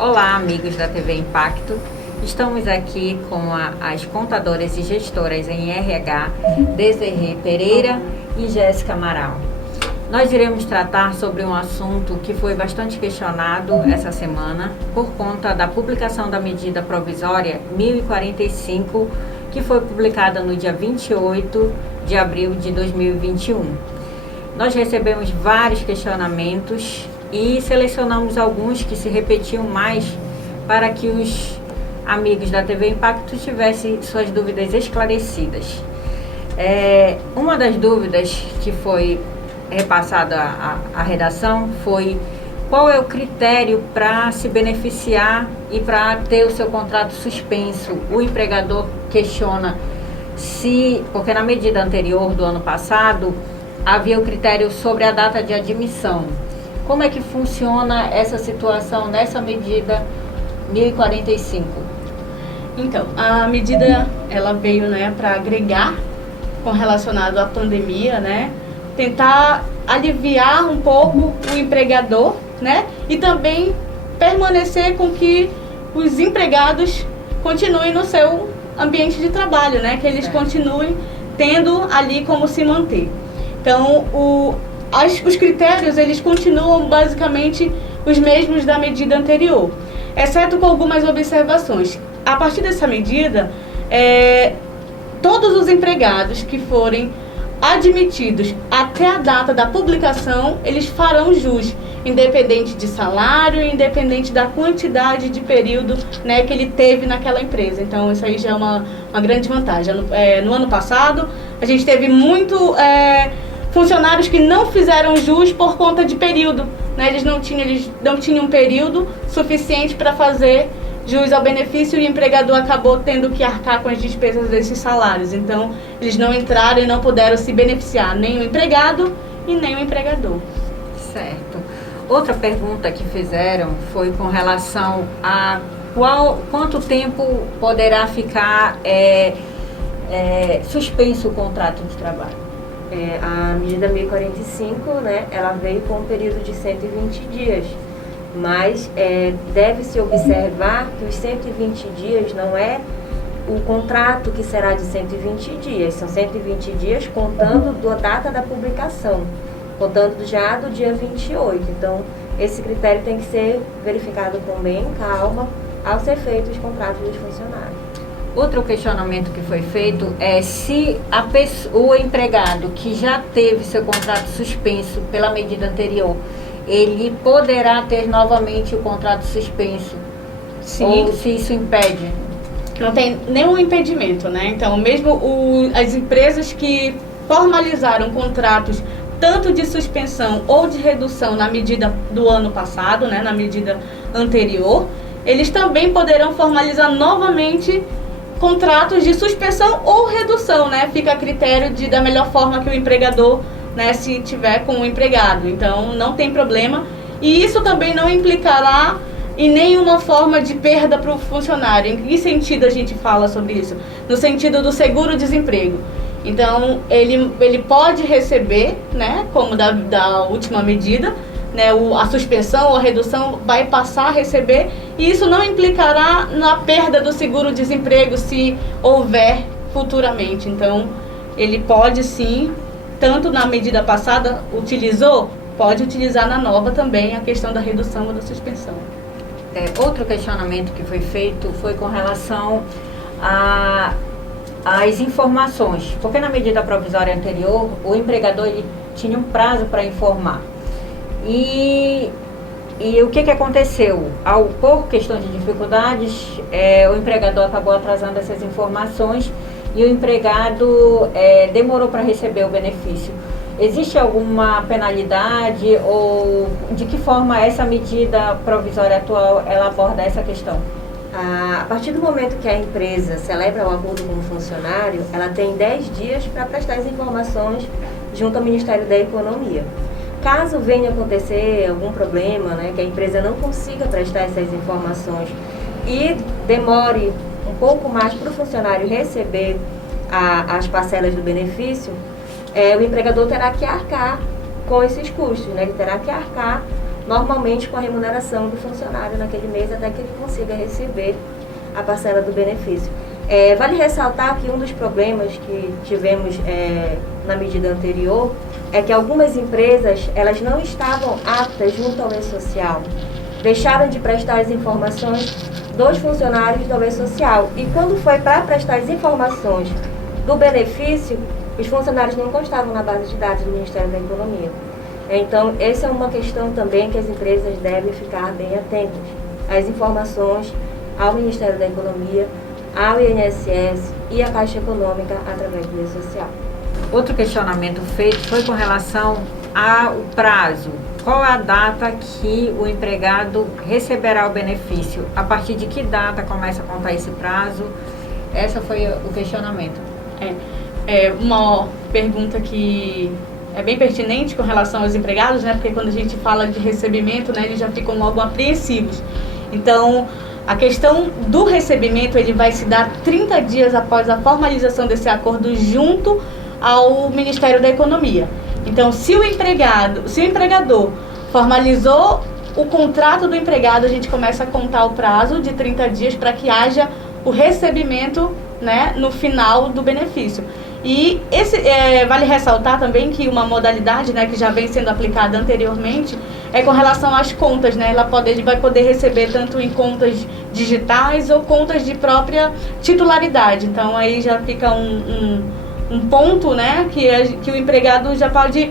Olá, amigos da TV Impacto. Estamos aqui com as contadoras e gestoras em RH, Desirê Pereira e Jéssica Amaral. Nós iremos tratar sobre um assunto que foi bastante questionado essa semana por conta da publicação da medida provisória 1045, que foi publicada no dia 28 de abril de 2021. Nós recebemos vários questionamentos e selecionamos alguns que se repetiam mais para que os amigos da TV Impacto tivessem suas dúvidas esclarecidas. Uma das dúvidas que foi repassada à redação foi: qual é o critério para se beneficiar e para ter o seu contrato suspenso? O empregador questiona porque na medida anterior do ano passado havia o critério sobre a data de admissão. Como é que funciona essa situação nessa medida 1045? Então, a medida ela veio, para agregar com relacionado à pandemia, tentar aliviar um pouco o empregador, e também permanecer com que os empregados continuem no seu ambiente de trabalho, que eles continuem tendo ali como se manter. Então, os critérios, eles continuam basicamente os mesmos da medida anterior, exceto com algumas observações. A partir dessa medida, todos os empregados que forem admitidos até a data da publicação, eles farão jus, independente de salário, independente da quantidade de período que ele teve naquela empresa. Então, isso aí já é uma grande vantagem. No ano passado, a gente teve muito funcionários que não fizeram jus por conta de período. Eles não tinham um período suficiente para fazer jus ao benefício e o empregador acabou tendo que arcar com as despesas desses salários. Então, eles não entraram e não puderam se beneficiar, nem o empregado e nem o empregador. Certo. Outra pergunta que fizeram foi com relação a quanto tempo poderá ficar suspenso o contrato de trabalho. A medida 1045, ela veio com um período de 120 dias, mas deve-se observar que os 120 dias não é o contrato que será de 120 dias, são 120 dias contando da data da publicação, contando já do dia 28. Então, esse critério tem que ser verificado com bem calma ao ser feito os contratos dos funcionários. Outro questionamento que foi feito é se o empregado que já teve seu contrato suspenso pela medida anterior, ele poderá ter novamente o contrato suspenso. Sim. Ou se isso impede. Não tem nenhum impedimento, Então, mesmo as empresas que formalizaram contratos tanto de suspensão ou de redução na medida do ano passado, na medida anterior, eles também poderão formalizar novamente contratos de suspensão ou redução, Fica a critério da melhor forma que o empregador, se tiver com o empregado. Então, não tem problema. E isso também não implicará em nenhuma forma de perda para o funcionário. Em que sentido a gente fala sobre isso? No sentido do seguro-desemprego. Então, ele pode receber, como da última medida, a suspensão ou a redução vai passar a receber, e isso não implicará na perda do seguro-desemprego se houver futuramente. Então, ele pode sim, tanto na medida passada utilizou, pode utilizar na nova também a questão da redução ou da suspensão. Outro questionamento que foi feito foi com relação às informações, porque na medida provisória anterior, o empregador ele tinha um prazo para informar. E o que aconteceu? Por questão de dificuldades, o empregador acabou atrasando essas informações e o empregado demorou para receber o benefício. Existe alguma penalidade ou de que forma essa medida provisória atual ela aborda essa questão? A partir do momento que a empresa celebra um acordo com o funcionário, ela tem 10 dias para prestar as informações junto ao Ministério da Economia. Caso venha acontecer algum problema, que a empresa não consiga prestar essas informações e demore um pouco mais para o funcionário receber as parcelas do benefício, o empregador terá que arcar com esses custos, ele terá que arcar normalmente com a remuneração do funcionário naquele mês, até que ele consiga receber a parcela do benefício. Vale ressaltar que um dos problemas que tivemos na medida anterior é que algumas empresas elas não estavam aptas junto ao E-Social, deixaram de prestar as informações dos funcionários do E-Social, e quando foi para prestar as informações do benefício, os funcionários não constavam na base de dados do Ministério da Economia. Então, essa é uma questão também que as empresas devem ficar bem atentas. As informações ao Ministério da Economia, ao INSS e à Caixa Econômica através do E-Social. Outro questionamento feito foi com relação ao prazo. Qual a data que o empregado receberá o benefício? A partir de que data começa a contar esse prazo? Esse foi o questionamento. Uma pergunta que é bem pertinente com relação aos empregados, né? Porque quando a gente fala de recebimento, né, eles já ficam logo apreensivos. Então, a questão do recebimento, ele vai se dar 30 dias após a formalização desse acordo junto ao Ministério da Economia. Então, se o empregador formalizou o contrato do empregado, a gente começa a contar o prazo de 30 dias para que haja o recebimento, né, no final do benefício. E vale ressaltar também que uma modalidade, né, que já vem sendo aplicada anteriormente é com relação às contas, né? Ele vai poder receber tanto em contas digitais ou contas de própria titularidade. Então aí já fica um ponto, né, que o empregado já pode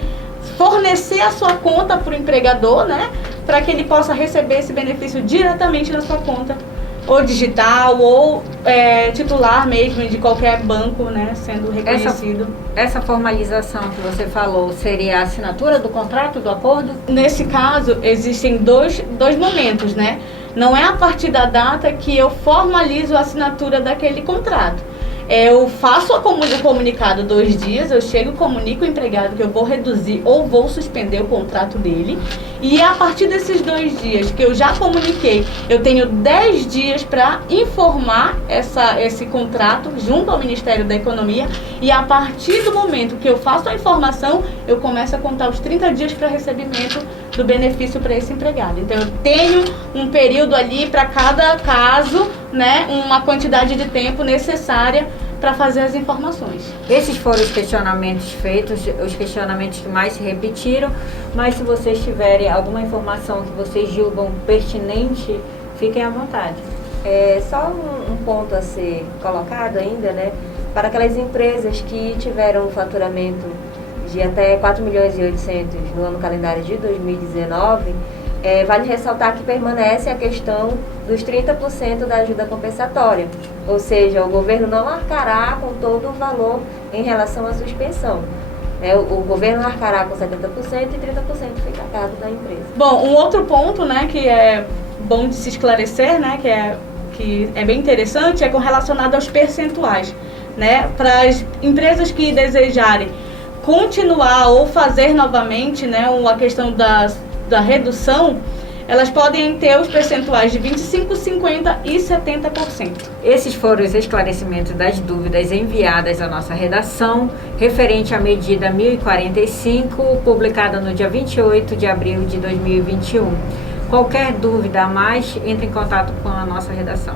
fornecer a sua conta para o empregador, né, para que ele possa receber esse benefício diretamente na sua conta, ou digital, ou titular mesmo de qualquer banco, né, sendo reconhecido. Essa formalização que você falou seria a assinatura do contrato, do acordo? Nesse caso, existem dois momentos, né? Não é a partir da data que eu formalizo a assinatura daquele contrato. Eu faço o comunicado 2 dias, eu chego e comunico o empregado que eu vou reduzir ou vou suspender o contrato dele. E a partir desses 2 dias que eu já comuniquei, eu tenho 10 dias para informar esse contrato junto ao Ministério da Economia. E a partir do momento que eu faço a informação, eu começo a contar os 30 dias para recebimento do benefício para esse empregado. Então, eu tenho um período ali para cada caso, né, uma quantidade de tempo necessária para fazer as informações. Esses foram os questionamentos feitos, os questionamentos que mais se repetiram, mas se vocês tiverem alguma informação que vocês julgam pertinente, fiquem à vontade. Só um ponto a ser colocado ainda, né, para aquelas empresas que tiveram um faturamento de até 4.800.000 no ano calendário de 2019, vale ressaltar que permanece a questão dos 30% da ajuda compensatória, ou seja, o governo não arcará com todo o valor em relação à suspensão. O governo arcará com 70% e 30% fica a cargo da empresa. Bom, um outro ponto, né, que é bom de se esclarecer, né, que é bem interessante, é com relacionado aos percentuais, né, para as empresas que desejarem continuar ou fazer novamente, né, a questão da redução, elas podem ter os percentuais de 25%, 50% e 70%. Esses foram os esclarecimentos das dúvidas enviadas à nossa redação, referente à medida 1045, publicada no dia 28 de abril de 2021. Qualquer dúvida a mais, entre em contato com a nossa redação.